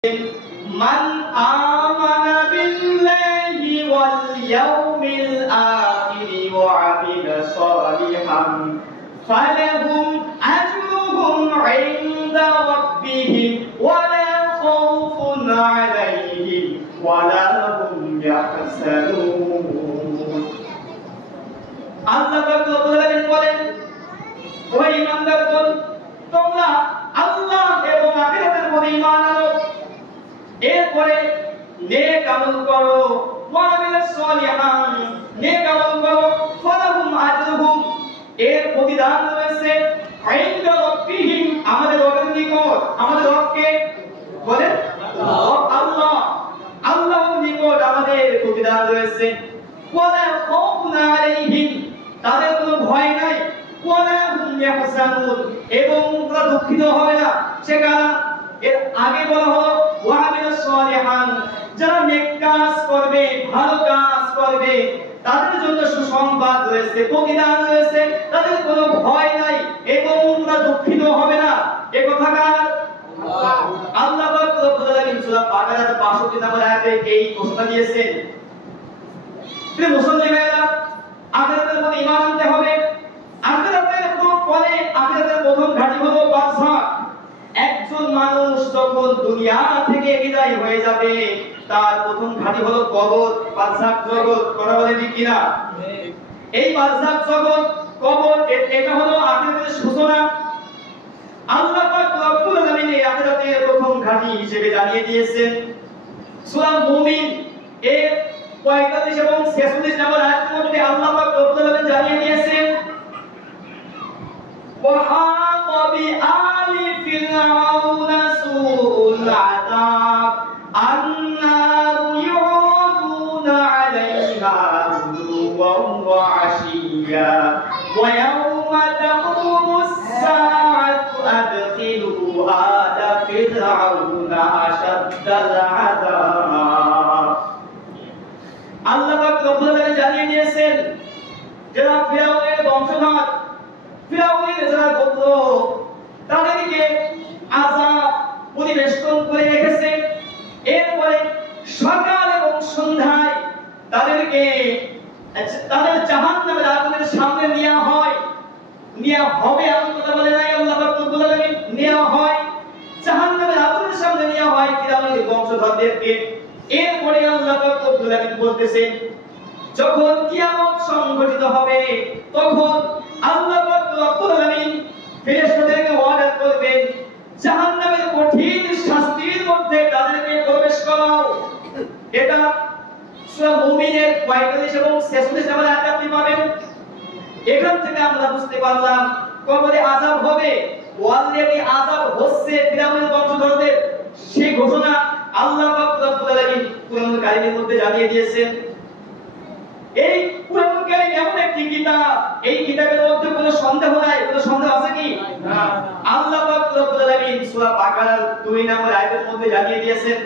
মান আমানা বিল্লাহি ওয়াল ইয়াউমিল আখির ওয়া আমিলা সালিহান ফালাহুম আজরুহুম ইনদা রাব্বিহিম ওয়া লা খাউফুন আলাইহিম ওয়া লা হুম ইয়াহজানুন। আল্লাহ পাক রব্বুল আলামিন বলেন, ও ঈমানদারগণ, তোমরা আল্লাহ এবং আখিরাতের প্রতি ঈমান আনো, এরপরে নেক আমল করো, ওয়া আমিলাস সালিহান, নেক আমল করো, ফালাহুম আজরুহুম, এর প্রতিদান রয়েছে ইনদা রাব্বিহিম, আমাদের রবের নিকট। আমাদের রবকে বলেন আল্লাহ, আল্লাহর নিকট আমাদের প্রতিদান রয়েছে। ওয়া লা খাউফুন আলাইহিম, তাদের কোনো ভয় নাই, ওয়া লা হুম ইয়াহজানুন, এবং তারা দুঃখিত হবে না। সে কারা? এর আগে বলা হলো ওয়া আমিলাস সালিহান, যারা নেক কাজ করবে, ভালো কাজ করবে, তাদের জন্য সুসংবাদ রয়েছে, প্রতিদান রয়েছে, তাদের কোনো ভয় নাই এবং তারা দুঃখিত হবে না। এই কথা কার? আল্লাহ পাক রব্বুল আলামিন সূরা বাকারার ৬২ নম্বর আয়াতে এই ঘোষণা দিয়েছেন। প্রিয় মুসলমান ভাইরা, আখিরাতের প্রতি ঈমান আনতে হবে। আখিরাতের পরে আখিরাতের প্রথম ঘাঁটি হলো বারযাখ। একজন মানুষ যখন দুনিয়া থেকে বিদায় হয়ে যাবে, তার প্রথম ঘাঁটি হলো কবর, বারযাখ জগৎ। কথা বলেন ঠিক কিনা? এই বারযাখ জগৎ, কবর, এটা হলো আখিরাতের সূচনা। আল্লাহ পাক রব্বুল আলামিন এই আখিরাতের প্রথম ঘাঁটি হিসেবে জানিয়ে দিয়েছেন সূরা মুমিন এর ৪৫ এবং ৪৬ নম্বর আয়াতের মধ্যে আল্লাহ পাক রব্বুল আলামিন জানিয়ে দিয়েছেন, وحاق بآل فرعون سوء العذاب النار يعرضون عليها غدوا وعشيا ويوم تقوم الساعة أدخلوا آل فرعون أشد العذاب। আল্লাহ পাক রব্বুল আলামিন জানিয়ে দিয়েছেন, যারা ফিরআউনের বংশধর, ফিরআউনের যারা গোত্র, তাদেরকে আযাব পরিবেষ্টন করে রেখেছে। এরপরে সকাল এবং সন্ধ্যায় তাদেরকে তাদের জাহান্নামের আগুনের সামনে নেওয়া হয়, নেওয়া হবে, এমন কথা বলে নাই আল্লাহ পাক রব্বুল আলামিন, নেওয়া হয়, জাহান্নামের আগুনের সামনে নেওয়া হয় ফিরআউনের বংশধরদেরকে। এরপরে আল্লাহ পাক রব্বুল আলামিন বলতেছেন, যখন কিয়ামত সংঘটিত হবে, তখন আল্লাহ পাক রব্বুল আলামিন ফেরেশতাদেরকে অর্ডার করবেন, জাহান্নামের কঠিন শাস্তির মধ্যে তাদেরকে প্রবেশ করাও। এটা সূরা মুমিনের ৪৫ এবং ৪৬ নম্বর আয়াতে আপনি পাবেন। এখান থেকে আমরা বুঝতে পারলাম কবরে আযাব হবে, অলরেডি আযাব হচ্ছে ফিরআউনের বংশধরদের। সেই ঘোষণা আল্লাহ পাক রব্বুল আলামিন কুরআন কারীমের মধ্যে জানিয়ে দিয়েছেন। এই কুরআন কারীম এমন একটি কিতাব, এই কিতাবের মধ্যে কোনো সন্দেহ নাই। কোনো সন্দেহ আছে কি? না। আল্লাহ পাক রব্বুল আলামিন সূরা বাকারার ২ নম্বর আয়াতের মধ্যে জানিয়ে দিয়েছেন,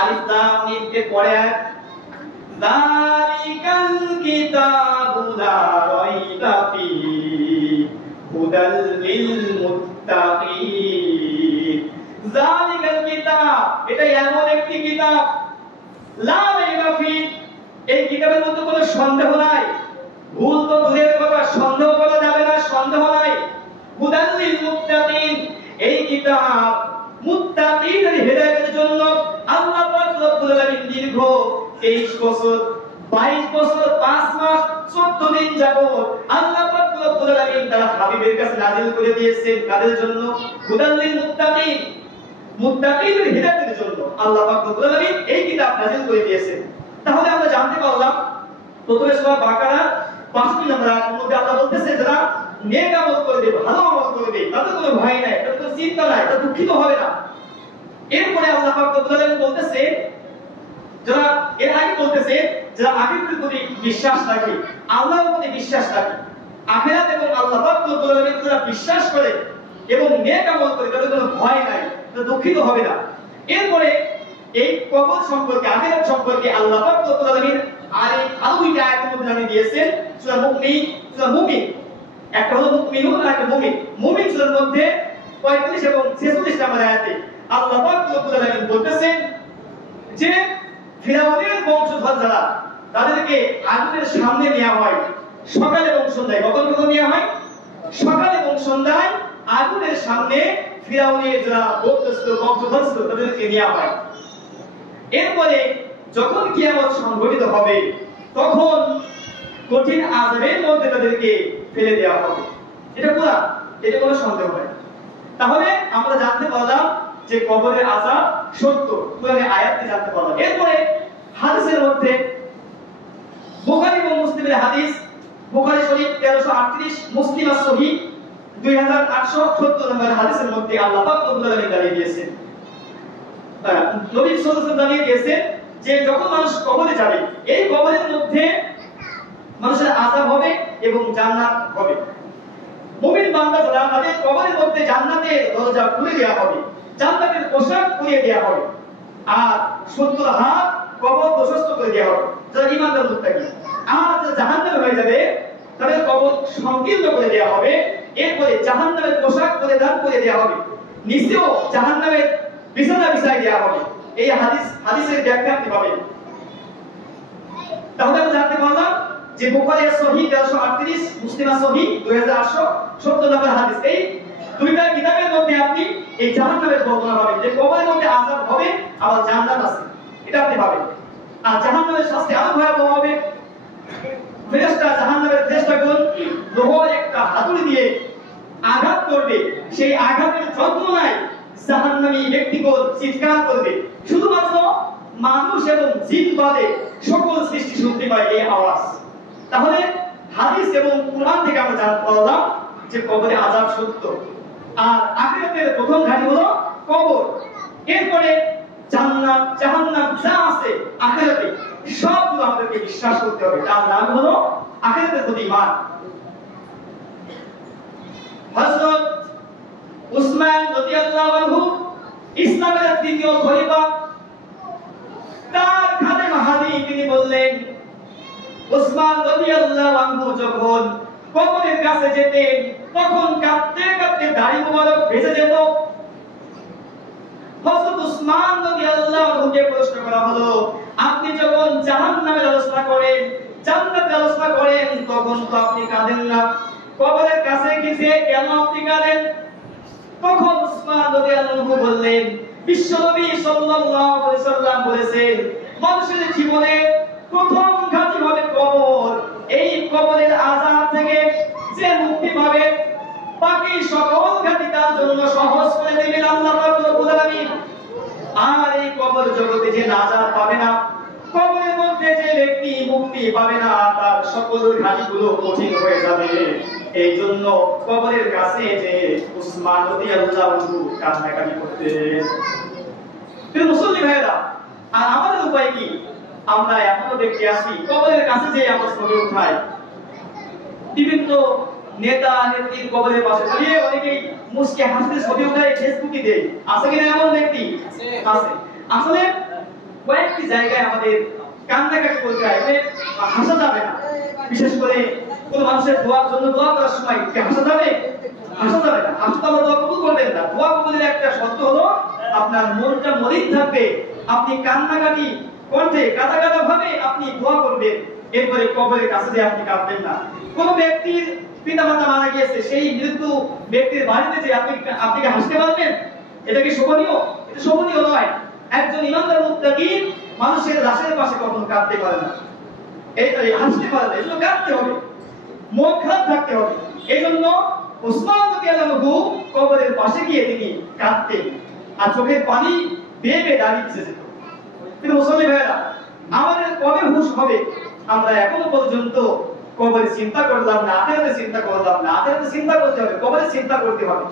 আলিফ লাম মিম এর পরে আয়াত, যালিকাল কিতাবু লা রাইবা ফীহি হুদাল লিল মুত্তাকিন। যালিকাল কিতাব, এটা এমন একটি কিতাব, লা রাইবা ফীহি, এই কিতাবের মধ্যে কোনো সন্দেহ নাই। ভুল তো দূরের কথা, সন্দেহ করা যাবে না, সন্দেহ নাই। হুদাল লিল মুত্তাকিন, এই কিতাব মুত্তাকিনের হেদায়েতের জন্য আল্লাহ পাক রব্বুল আলামিন দীর্ঘ 23 বছর 22 বছর 5 মাস 14 দিন যাবত আল্লাহ পাক রব্বুল আলামিন তার হাবিবের কাছে নাযিল করে দিয়েছেন। কাদের জন্য? হুদাল লিল মুত্তাকিন, মুত্তাকিনের হেদায়েতের জন্য আল্লাহ পাক রব্বুল আলামিন এই কিতাব নাযিল করে দিয়েছেন। তাহলে আমরা জানতে পারলাম, প্রথমে সূরা বাকারা ৫ নম্বর আয়াতের মধ্যে আল্লাহ বলতেছে, যারা নেক আমল করবে, ভালো আমল করবে, তাদের কোনো ভয় নাই, তাদের কোনো চিন্তা নাই, তারা দুঃখিত হবে না। এরপরে আল্লাহ পাক রব্বুল আলামিন বলতেছে, যারা এর আগে বলতেছে, যারা আখিরাতের প্রতি বিশ্বাস রাখে, আল্লাহর প্রতি বিশ্বাস রাখে, আখিরাত এবং আল্লাহ পাক রব্বুল আলামিন যারা বিশ্বাস করে এবং নেক আমল করে, তাদের কোনো ভয় নাই, তারা দুঃখিত হবে না। এরপরে এই কবর সম্পর্কে, আখিরাত সম্পর্কে আল্লাহ পাক রব্বুল আলামিন আরো ২টা আয়াতের মধ্যে জানিয়ে দিয়েছেন। সূরা মুমিন, একটা হলো মুমিনুন আর একটা মুমিন। মুমিন সূরার মধ্যে ৪৫ এবং ৪৬ নম্বর আয়াতে আল্লাহ পাক রব্বুল আলামিন বলতেছেন যে ফিরাউনের বংশধর যারা তাদেরকে আগুনের সামনে নেওয়া হয় সকালে এবং সন্ধ্যায়। কখন কখন নেওয়া হয়? সকালে এবং সন্ধ্যায় আগুনের সামনে ফিরাউনের যারা বংশধর ছিল তাদেরকে নেওয়া হয়। এরপরে যখন কিয়ামত সংঘটিত হবে তখন কঠিন আযাবের মধ্যে তাদেরকে ফেলে দেওয়া হবে। এটা কোরআন, এটা কোনো সন্দেহ নাই। তাহলে আমরা জানতে পারলাম যে কবরের আযাব সত্য, কোরআনের আয়াতে জানতে পারলাম। এরপরে হাদিসের মধ্যে বুখারী এবং মুসলিমের হাদিস, বুখারী শরীফ 1338, মুসলিম as-সহিহ 2870 নম্বর হাদিসের মধ্যে আল্লাহ পাক রব্বুল আলামিন জানিয়ে দিয়েছেন, নবী সাল্লাল্লাহু আলাইহি ওয়াসাল্লাম জানিয়ে দিয়েছেন যে যখন মানুষ কবরে যাবে এই কবরের মধ্যে মানুষের আযাব হবে এবং জান্নাত হবে। মুমিন বান্দা যারা তাদের কবরের মধ্যে জান্নাতের দরজা খুলে দেওয়া হবে, জান্নাতের পোশাক পরিয়ে দেওয়া হবে, আর 70 হাত কবর প্রশস্ত করে দেওয়া হবে যারা ঈমানদার মুত্তাকি। আর যারা জাহান্নামে হয়ে যাবে তাদের কবর সংকীর্ণ করে দেওয়া হবে। এরপরে জাহান্নামের পোশাক পরিধান করে দেওয়া হবে, নিচেও জাহান্নামের বিছানা বিছাই দেওয়া হবে। এই হাদিসের ব্যাখ্যা আপনি পাবেন। তাহলে আমরা জানতে পারলাম যে বুখারী সহিহ 1338, মুসলিম সহিহ 2870 নম্বর হাদিস, এই দুইটা কিতাবের মধ্যে আপনি এই জাহান্নামের বর্ণনা পাবেন যে কবরের মধ্যে আযাব হবে আবার জান্নাত আছে, এটা আপনি পাবেন। আর জাহান্নামের শাস্তি আরো ভয়াবহ হবে। ফেরেশতা জাহান্নামের ফেরেশতাগণ লোহার একটা হাতুড়ি দিয়ে আঘাত করবে, সেই আঘাতের যন্ত্রণায় জাহান্নামী ব্যক্তিগণ চিৎকার করবে। শুধুমাত্র মানুষ এবং জিন বাদে সকল সৃষ্টি শুনতে পায় এই আওয়াজ। তাহলে হাদিস এবং কুরআন থেকে আমরা জানতে পারলাম যে কবরে আযাব সত্য, আর আখিরাতের প্রথম ঘাঁটি হলো কবর। এরপরে জান্নাত জাহান্নাম যা আছে আখিরাতে সবগুলো আমাদেরকে বিশ্বাস করতে হবে। তার নাম হলো আখিরাতের প্রতি ঈমান। হযরত উসমান রাদিয়াল্লাহু আনহু ইসলামের দ্বিতীয় খলিফা, তার খাদেম হাদি তিনি বললেন, উসমান রাদিয়াল্লাহু আনহু যখন কবরের কাছে যেতেন তখন কাঁদতে কাঁদতে দাড়ি মোবারক ভেসে যেত। হযরত উসমান রাদিয়াল্লাহু আনহুকে প্রশ্ন করা হলো, আপনি যখন জাহান্নামের আলোচনা করেন, জান্নাতের আলোচনা করেন তখন তো আপনি কাঁদেন না, কবরের কাছে গিয়ে কেন আপনি কাঁদেন? তখন উসমান রাদিয়াল্লাহু আনহু বললেন, বিশ্বনবী সাল্লাল্লাহু আলাইহি ওয়াসাল্লাম বলেছেন মানুষের জীবনে প্রথম ঘাঁটি হবে কবর। এই কবরের আযাব থেকে যে মুক্তি পাবে বাকি সকল ঘাঁটি তার জন্য সহজ করে দেবেন আল্লাহ পাক রব্বুল আলামিন। আর এই কবর জগতে যে নাজাত পাবে না, কবরের মধ্যে যে ব্যক্তি মুক্তি পাবে না, তার সকল ঘাঁটিগুলো কঠিন হয়ে যাবে। এই জন্য কবরের কাছে যে উসমান রাদিয়াল্লাহু আনহু কান্নাকাটি করতেন। প্রিয় মুসলিম ভাইরা, আর আমাদের উপায় কি? আমরা এখনো দেখতে আসি কবরের কাছে যে আমরা ছবি উঠাই, বিভিন্ন নেতা নেত্রীর কবরের পাশে দাঁড়িয়ে অনেকেই মুস্কে হাসতে ছবি উঠায় ফেসবুকে দেয়। আছে কিনা এমন ব্যক্তি? আছে। আসলে কয়েকটি জায়গায় আমাদের কান্নাকাটি করতে হয়, মানে হাসা যাবে না। বিশেষ করে কোন মানুষের দোয়ার জন্য দোয়া করার সময় কি হাসা যাবে? হাসা যাবে না। হাসতে হলে দোয়া কবুল করবেন না। দোয়া কবুলের একটা শর্ত হলো আপনার মনটা মলিন থাকবে, আপনি কান্নাকাটি কণ্ঠে কাঁদা কাঁদা ভাবে আপনি দোয়া করবেন। এরপরে কবরের কাছে যে আপনি কাঁদবেন না। কোন ব্যক্তির পিতামাতা মারা গিয়েছে, সেই মৃত্যু ব্যক্তির বাড়িতে যে আপনি কি হাসতে পারবেন? এটা কি শোভনীয়? এটা শোভনীয় নয়। একজন ঈমানদার মুত্তাকি মানুষের লাশের পাশে কখনো কাঁদতে পারে না, এই হাসতে পারে না, এজন্য কাঁদতে হবে, মন খারাপ থাকতে হবে। এইজন্য উসমান রাদিয়াল্লাহু আনহু কবরের পাশে গিয়ে তিনি কাঁদতেন আর চোখের পানি বেয়ে বেয়ে দাঁড়িয়ে যেত। কিন্তু মুসলিম ভাইরা, আমাদের কবে হুঁশ হবে? আমরা এখনো পর্যন্ত কবরের চিন্তা করলাম না, আখিরাতের চিন্তা করলাম না। আখিরাতের চিন্তা করতে হবে, কবরের চিন্তা করতে হবে।